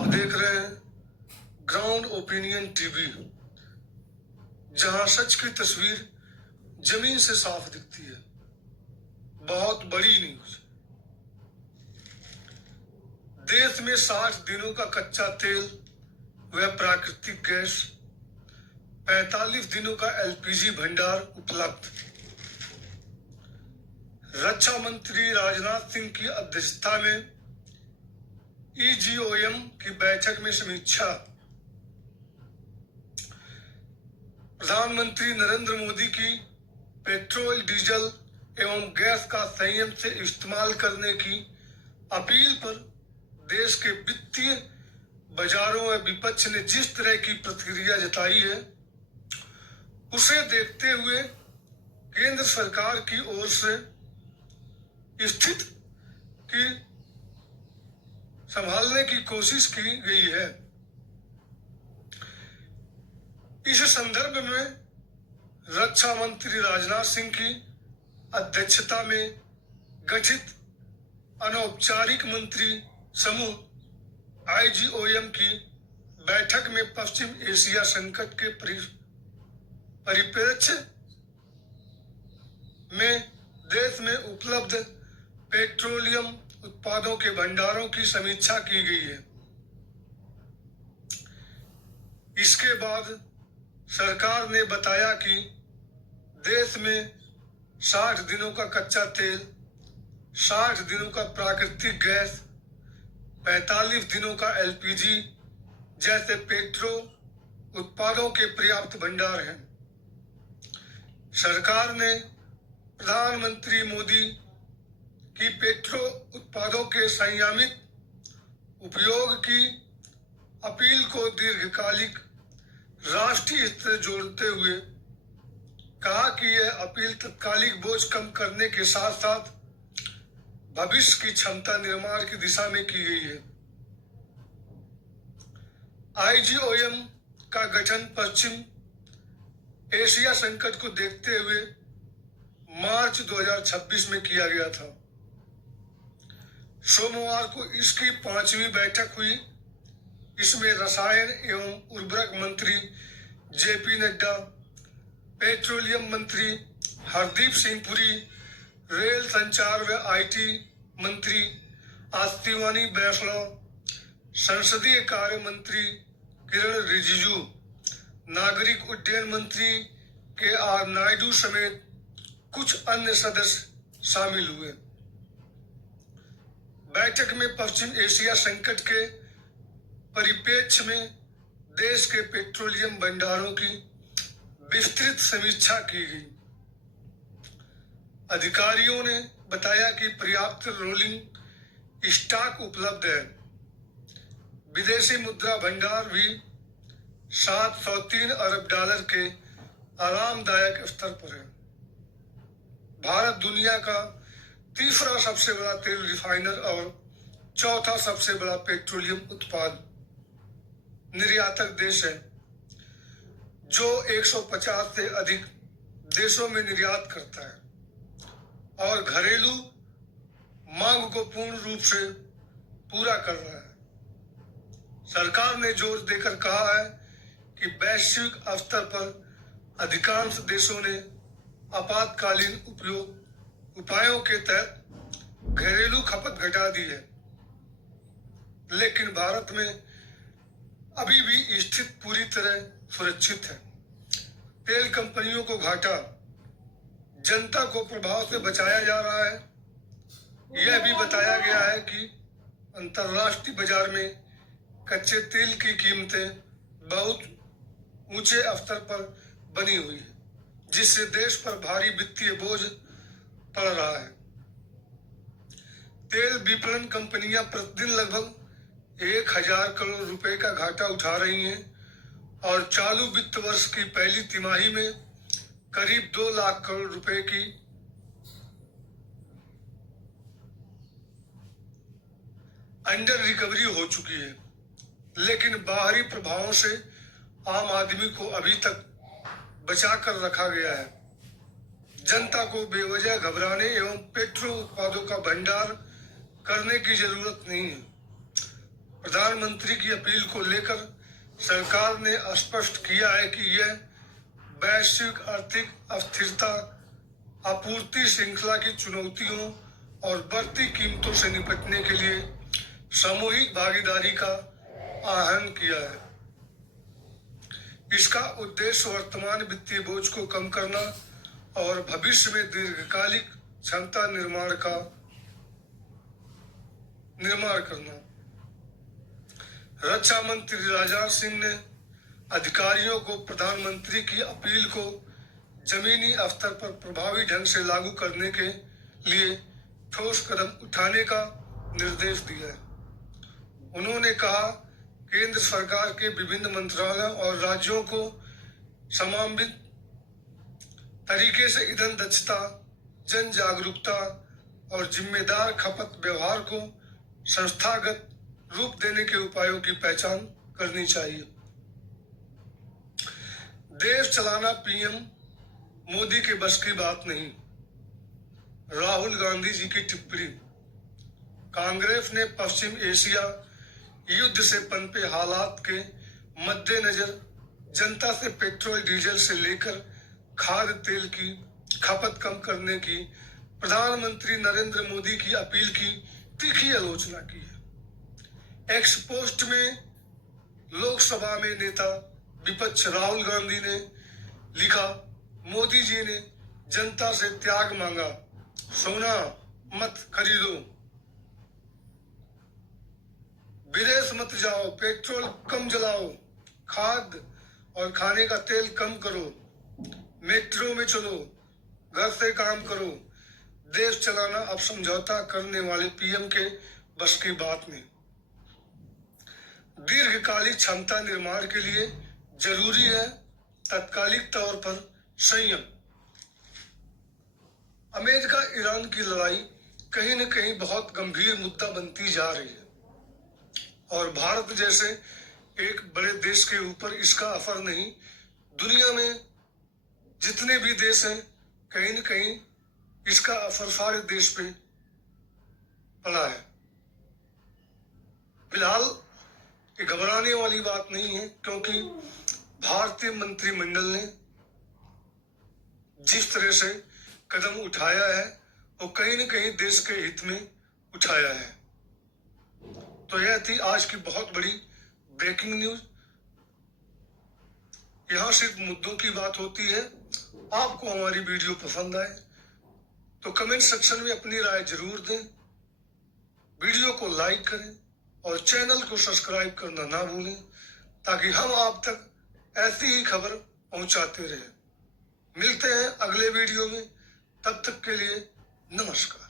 आप देख रहे हैं ग्राउंड ओपिनियन टीवी, जहां सच की तस्वीर जमीन से साफ दिखती है। बहुत बड़ी न्यूज। देश में 60 दिनों का कच्चा तेल व प्राकृतिक गैस, 45 दिनों का एलपीजी भंडार उपलब्ध। रक्षा मंत्री राजनाथ सिंह की अध्यक्षता में ईजीओएम की बैठक में समीक्षा। प्रधानमंत्री नरेंद्र मोदी की पेट्रोल, डीजल एवं गैस का संयम से इस्तेमाल करने की अपील पर देश के वित्तीय बाजारों व विपक्ष ने जिस तरह की प्रतिक्रिया जताई है, उसे देखते हुए केंद्र सरकार की ओर से स्थिति की संभालने की कोशिश की गई है। इस संदर्भ में रक्षा मंत्री राजनाथ सिंह की अध्यक्षता में गठित अनौपचारिक मंत्री समूह आईजीओएम की बैठक में पश्चिम एशिया संकट के परिप्रेक्ष्य में देश में उपलब्ध पेट्रोलियम उत्पादों के भंडारों की समीक्षा की गई है। इसके बाद सरकार ने बताया कि देश में 60 दिनों का कच्चा तेल, 60 दिनों का प्राकृतिक गैस, 45 दिनों का एलपीजी जैसे पेट्रो उत्पादों के पर्याप्त भंडार हैं। सरकार ने प्रधानमंत्री मोदी की पेट्रो उत्पादों के संयमित उपयोग की अपील को दीर्घकालिक राष्ट्रीय स्तर जोड़ते हुए कहा कि यह अपील तत्कालिक बोझ कम करने के साथ साथ भविष्य की क्षमता निर्माण की दिशा में की गई है। आईजीओएम का गठन पश्चिम एशिया संकट को देखते हुए मार्च 2026 में किया गया था। सोमवार को इसकी 5वीं बैठक हुई। इसमें रसायन एवं उर्वरक मंत्री जेपी नड्डा, पेट्रोलियम मंत्री हरदीप सिंह पुरी, रेल संचार व आईटी मंत्री अश्विनी वैष्णव, संसदीय कार्य मंत्री किरण रिजिजू, नागरिक उड्डयन मंत्री के.आर. नायडू समेत कुछ अन्य सदस्य शामिल हुए। बैठक में पश्चिम एशिया संकट के परिप्रेक्ष्य में देश के पेट्रोलियम भंडारों की विस्तृत समीक्षा की गई। अधिकारियों ने बताया कि पर्याप्त रोलिंग स्टॉक उपलब्ध है। विदेशी मुद्रा भंडार भी $703 अरब के आरामदायक स्तर पर है। भारत दुनिया का तीसरा सबसे बड़ा तेल रिफाइनर और चौथा सबसे बड़ा पेट्रोलियम उत्पाद निर्यातक देश है, जो 150 से अधिक देशों में निर्यात करता है और घरेलू मांग को पूर्ण रूप से पूरा कर रहा है। सरकार ने जोर देकर कहा है कि वैश्विक स्तर पर अधिकांश देशों ने आपातकालीन उपायों के तहत घरेलू खपत घटा दी है, लेकिन भारत में अभी भी स्थिति पूरी तरह सुरक्षित है। तेल कंपनियों को घाटा, जनता को प्रभाव से बचाया जा रहा है। यह भी बताया गया है कि अंतर्राष्ट्रीय बाजार में कच्चे तेल की कीमतें बहुत ऊंचे स्तर पर बनी हुई है, जिससे देश पर भारी वित्तीय बोझ पड़ रहा है। तेल विपणन कंपनियां प्रतिदिन लगभग 1000 करोड़ रुपए का घाटा उठा रही हैं और चालू वित्त वर्ष की पहली तिमाही में करीब 2 लाख करोड़ रुपए की अंडर रिकवरी हो चुकी है। लेकिन बाहरी प्रभावों से आम आदमी को अभी तक बचा कर रखा गया है। जनता को बेवजह घबराने एवं पेट्रो उत्पादों का भंडार करने की जरूरत नहीं है। प्रधानमंत्री की अपील को लेकर सरकार ने स्पष्ट किया है कि यह वैश्विक आर्थिक अस्थिरता, आपूर्ति श्रृंखला की चुनौतियों और बढ़ती कीमतों से निपटने के लिए सामूहिक भागीदारी का आह्वान किया है। इसका उद्देश्य वर्तमान वित्तीय बोझ को कम करना और भविष्य में दीर्घकालिक क्षमता निर्माण करना। रक्षा मंत्री राजनाथ सिंह ने अधिकारियों को प्रधानमंत्री की अपील को जमीनी स्तर पर प्रभावी ढंग से लागू करने के लिए ठोस कदम उठाने का निर्देश दिया है। उन्होंने कहा, केंद्र सरकार के विभिन्न मंत्रालयों और राज्यों को समन्वित तरीके से ईंधन दक्षता, जन जागरूकता और जिम्मेदार खपत व्यवहार को संस्थागत रूप देने के उपायों की पहचान करनी चाहिए। देश चलाना पीएम मोदी के बस की बात नहीं। राहुल गांधी जी की टिप्पणी। कांग्रेस ने पश्चिम एशिया युद्ध से पनपे हालात के मद्देनजर जनता से पेट्रोल डीजल से लेकर खाद्य तेल की खपत कम करने की प्रधानमंत्री नरेंद्र मोदी की अपील की तीखी आलोचना की है। एक्स पोस्ट में लोकसभा में नेता विपक्ष राहुल गांधी ने लिखा, मोदी जी ने जनता से त्याग मांगा, सोना मत खरीदो, विदेश मत जाओ, पेट्रोल कम जलाओ, खाद और खाने का तेल कम करो, मेट्रो में चलो, घर से काम करो। देश चलाना अब समझौता करने वाले पीएम के बस की बात नहीं। दीर्घकालिक क्षमता निर्माण के लिए जरूरी है तत्कालिक तौर पर संयम। अमेरिका ईरान की लड़ाई कहीं न कहीं बहुत गंभीर मुद्दा बनती जा रही है और भारत जैसे एक बड़े देश के ऊपर इसका असर नहीं। दुनिया में जितने भी देश हैं, कहीं न कहीं इसका असर सारे देश पे पड़ा है। फिलहाल ये घबराने वाली बात नहीं है, क्योंकि भारतीय मंत्रिमंडल ने जिस तरह से कदम उठाया है वो कहीं न कहीं देश के हित में उठाया है। तो यह थी आज की बहुत बड़ी ब्रेकिंग न्यूज। यहाँ सिर्फ मुद्दों की बात होती है। आपको हमारी वीडियो पसंद आए तो कमेंट सेक्शन में अपनी राय जरूर दें, वीडियो को लाइक करें और चैनल को सब्सक्राइब करना ना भूलें, ताकि हम आप तक ऐसी ही खबर पहुंचाते रहें। मिलते हैं अगले वीडियो में, तब तक के लिए नमस्कार।